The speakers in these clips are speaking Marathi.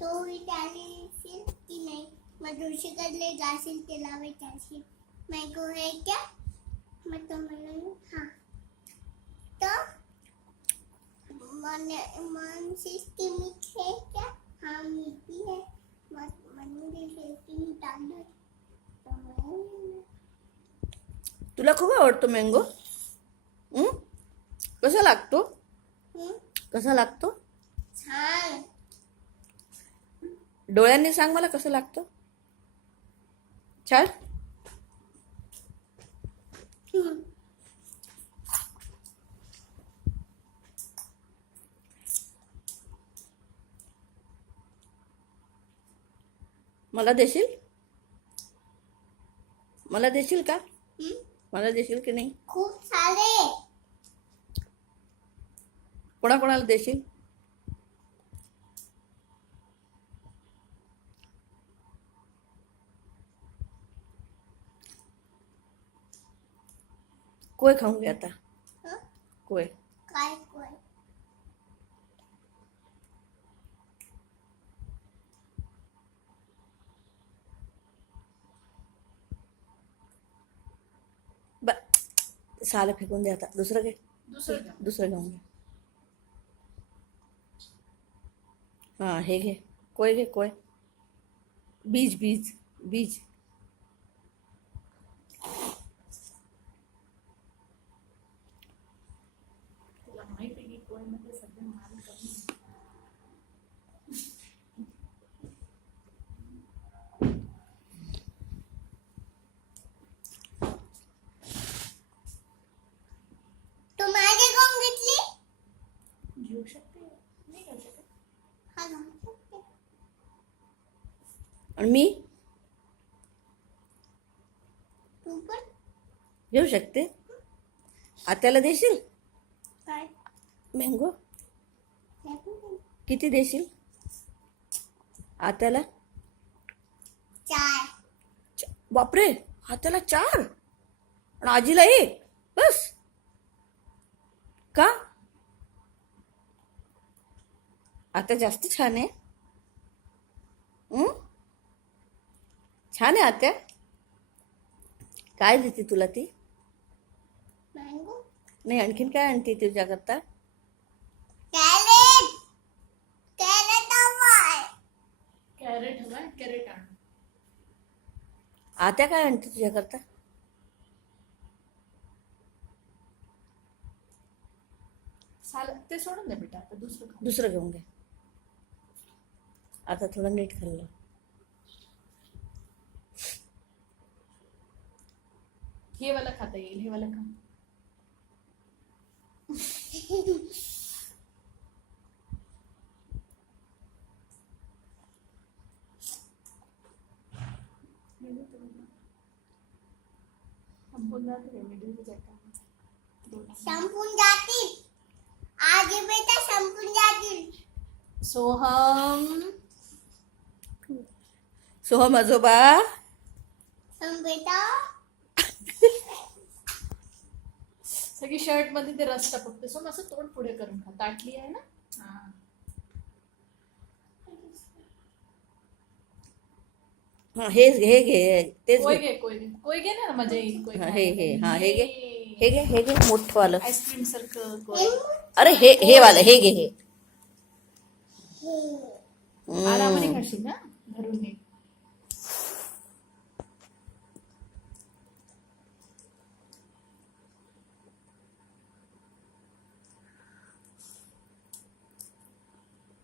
तो विचारशील की नाही, मग ऋषीकडे जाशील त्याला विचारशील मँगो है क्या, मग तो म्हणून हा, तो म्हणशील की मीठ है क्या, हा मीठी है, मग म्हणून देशील की मीठ आणलं, तो म्हणून तुला खूप आवडतो मँगो. कसा लागतो, कसा लागतो? छान. डोळ्यांनी सांग मला कसं लागतो. छान. मला देशील, मला देशील का, मला देशील की नाही? खूप सारे. कोणाकोणाला देशील? कोय खाऊन घे आता. कोय. काय कोय? सालं फेकून दे आता. दुसरं घे, दुसरं घेऊन घे. हा हे घे, कोय घे, कोय. बीज बीज बीज. तू माझी कोण घेतली? घेऊ शकते, नाही घेऊ शकत. हा घेऊ शकते. आणि मी तू पण घेऊ शकते. आत्याला देशील काय? मँगो? हे पण दे. किती देशील आत्याला? 4. बापरे, आत्याला 4 आणि आजीला 1 बस का? आता जास्त छान आहे. छान आहे आत्या. काय देते तुला ती? मँगो. नाही, आणखीन काय आणते तुझ्याकरता? कॅरेट. कॅरेट हवाय. कॅरेट हवाय, कॅरेट आण. आत्या काय आणते तुझ्याकरता? साल ते सोडून दे बेटा, आता दुसरं खा. दुसरं घेऊन घे. आता थोडं नीट खाल्लं. हे वाला खाता येईल, हे वाला खा. संपून जातील. आज बेटा संपून जातील. सोहम, सोहम आजोबा. बेटा सगळी शर्ट मध्ये ते रस टपकते. सोम असं तोंड पुढे करून खा. ताटली आहे ना. हा, हे घे, तेच कोय घे. घे, कोय घे, कोय घे ना, मजा येईल. कोय हे घे, हे घे मोठं वालं. आईस्क्रीम सारखं कोय. अरे हे वालं, हे घे. हे आरामाने खाशील ना, धरून घे.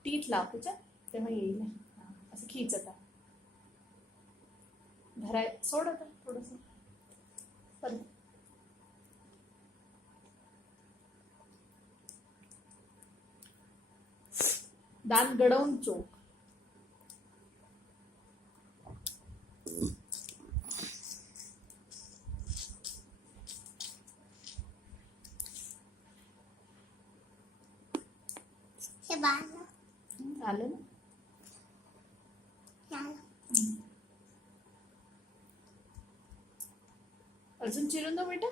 टीथ लाव त्याच्यात, तेव्हा येईल. हा, असं खीच आता. धराय सोड आता थोडस परत. दात गडवून चोख. हे बाळा आलं ना. अजून चिरून दो बेटा.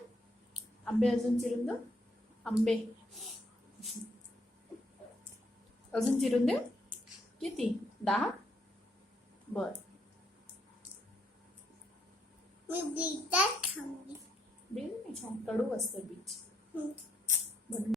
आंबे अजून चिरून दो. आंबे अजून चिरून दे. किती 10? बर. मी बीटात थांबली. बीज नाही छान कडू असतं बीज. हम्म.